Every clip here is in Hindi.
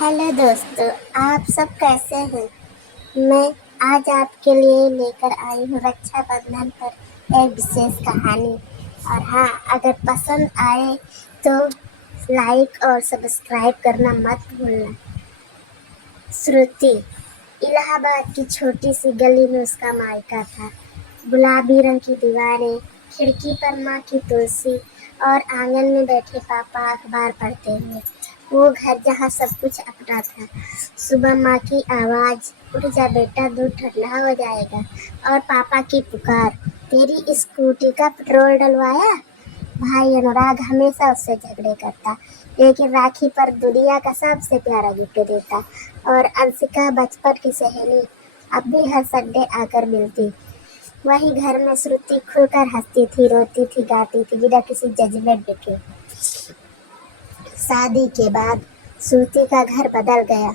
हेलो दोस्तों, आप सब कैसे हैं। मैं आज आपके लिए लेकर आई हूँ रक्षाबंधन पर एक विशेष कहानी। और हाँ, अगर पसंद आए तो लाइक और सब्सक्राइब करना मत भूलना। श्रुति। इलाहाबाद की छोटी सी गली में उसका मायका था। गुलाबी रंग की दीवारें, खिड़की पर माँ की तुलसी और आंगन में बैठे पापा अखबार पढ़ते हुए। वो घर जहाँ सब कुछ अपना था। सुबह माँ की आवाज़, उठ जा बेटा, दूध ठंडा हो जाएगा। और पापा की पुकार, तेरी स्कूटी का पेट्रोल डलवाया। भाई अनुराग हमेशा उससे झगड़े करता, लेकिन राखी पर दुनिया का सबसे प्यारा गिफ्ट देता। और अंशिका, बचपन की सहेली, अब भी हर संडे आकर मिलती। वही घर में श्रुति खुलकर हंसती थी, रोती थी, गाती थी, बिना किसी जजमेंट के। शादी के बाद श्रुति का घर बदल गया।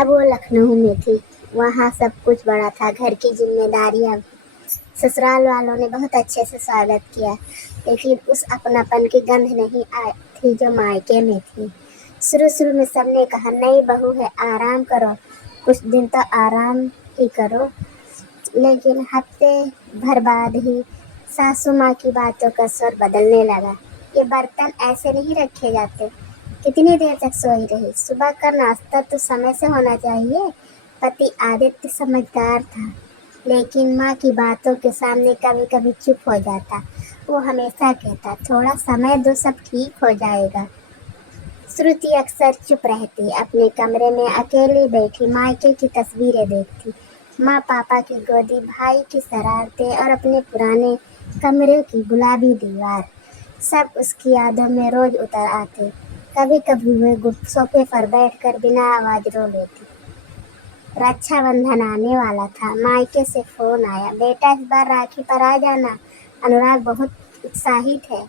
अब वो लखनऊ में थी। वहाँ सब कुछ बड़ा था, घर की जिम्मेदारियाँ। ससुराल वालों ने बहुत अच्छे से स्वागत किया, लेकिन उस अपनापन की गंध नहीं आई थी जो मायके में थी। शुरू शुरू में सबने कहा, नई बहू है, आराम करो, कुछ दिन तो आराम ही करो। लेकिन हफ्ते भर बाद ही सासू माँ की बातों का स्वर बदलने लगा। ये बर्तन ऐसे नहीं रखे जाते। कितनी देर तक सोई रही? सुबह का नाश्ता तो समय से होना चाहिए। पति आदित्य समझदार था, लेकिन माँ की बातों के सामने कभी कभी चुप हो जाता। वो हमेशा कहता, थोड़ा समय दो, सब ठीक हो जाएगा। श्रुति अक्सर चुप रहती, अपने कमरे में अकेली बैठी मायके की तस्वीरें देखती। माँ पापा की गोदी, भाई की शरारतें और अपने पुराने कमरे की गुलाबी दीवार, सब उसकी यादों में रोज उतर आते। कभी कभी वे सोफे पर बैठकर बिना आवाज रो लेती। रक्षाबंधन आने वाला था। मायके से फोन आया, बेटा इस बार राखी पर आ जाना। अनुराग बहुत उत्साहित है।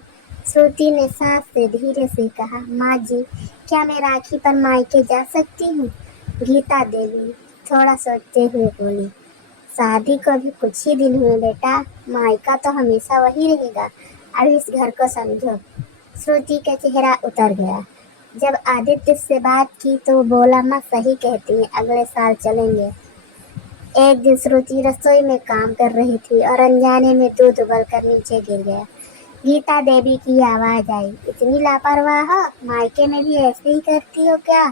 श्रुति ने सास से धीरे से कहा, माँ जी, क्या मैं राखी पर मायके जा सकती हूँ? गीता देवी थोड़ा सोचते हुए बोली, शादी को अभी कुछ ही दिन हुए बेटा, मायका तो हमेशा वही रहेगा। अब इस घर को समझो। श्रुति का चेहरा उतर गया। जब आदित्य से बात की तो वो बोला, माँ सही कहती है, अगले साल चलेंगे। एक दिन श्रुति रसोई में काम कर रही थी और अनजाने में दूध उबलकर नीचे गिर गया। गीता देवी की आवाज आई, इतनी लापरवाह हो, मायके में भी ऐसे ही करती हो क्या?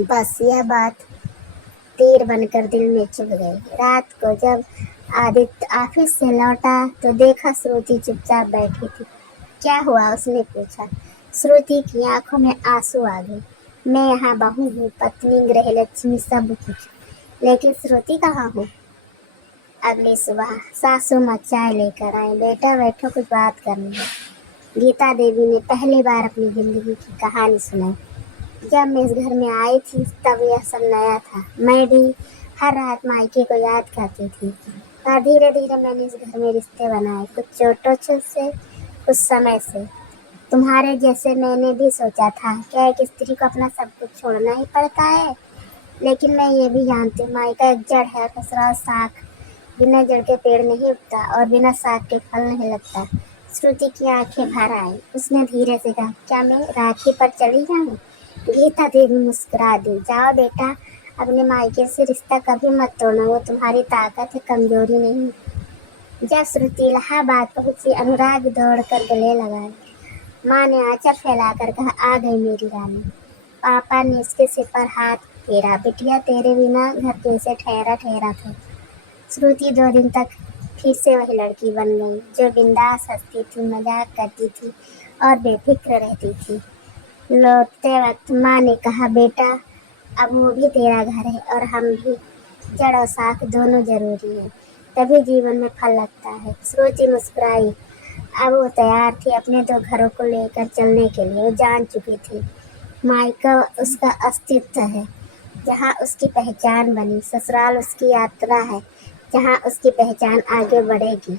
बस यह बात तीर बनकर दिल में चुभ गई। रात को जब आदित्य ऑफिस से लौटा तो देखा श्रुति चुपचाप बैठी थी। क्या हुआ? उसने पूछा। श्रुति की आंखों में आंसू आ गए। मैं यहाँ बहू हूँ, पत्नी, गृहलक्ष्मी, सब कुछ, लेकिन श्रुति कहाँ हूँ? अगली सुबह सासू माँ चाय लेकर आए। बेटा बैठो, कुछ बात करनी है। गीता देवी ने पहली बार अपनी जिंदगी की कहानी सुनाई। जब मैं इस घर में आई थी तब यह सब नया था। मैं भी हर रात मायके को याद करती थी, और धीरे धीरे मैंने इस घर में रिश्ते बनाए, कुछ छोटों से, कुछ समय से। तुम्हारे जैसे मैंने भी सोचा था, क्या एक स्त्री को अपना सब कुछ छोड़ना ही पड़ता है? लेकिन मैं ये भी जानती हूँ, मायका एक जड़ है, ससुराल शाख। बिना जड़ के पेड़ नहीं उगता और बिना साग के फल नहीं लगता। श्रुति की आंखें भर आई। उसने धीरे से कहा, क्या मैं राखी पर चली जाऊँ? गीता देवी मुस्कुरा दी, जाओ बेटा, अपने मायके से रिश्ता कभी मत तोड़ना, वो तुम्हारी ताकत है, कमजोरी नहीं। जब श्रुति इलाहाबाद पहुंची, अनुराग दौड़कर गले लगाए। माँ ने आंचल फैलाकर कहा, आ गई मेरी रानी। पापा ने उसके सिर पर हाथ फेरा, बिटिया तेरे बिना घर कैसे ठहरा ठहरा था। श्रुति 2 दिन तक फिर से वही लड़की बन गई, जो बिंदास हंसती थी, मजाक करती थी और बेफिक्र रहती थी। लौटते वक्त माँ ने कहा, बेटा अब वो भी तेरा घर है और हम भी। जड़ और साख दोनों जरूरी है, तभी जीवन में फल लगता है। श्रुति मुस्कुराई। अब वो तैयार थी अपने 2 घरों को लेकर चलने के लिए। वो जान चुकी थी, मायका उसका अस्तित्व है, जहाँ उसकी पहचान बनी। ससुराल उसकी यात्रा है, जहाँ उसकी पहचान आगे बढ़ेगी।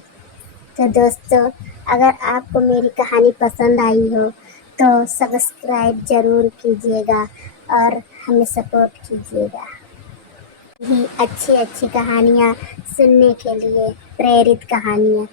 तो दोस्तों, अगर आपको मेरी कहानी पसंद आई हो तो सब्सक्राइब जरूर कीजिएगा और हमें सपोर्ट कीजिएगा। अच्छी अच्छी कहानियाँ सुनने के लिए, प्रेरित कहानियाँ।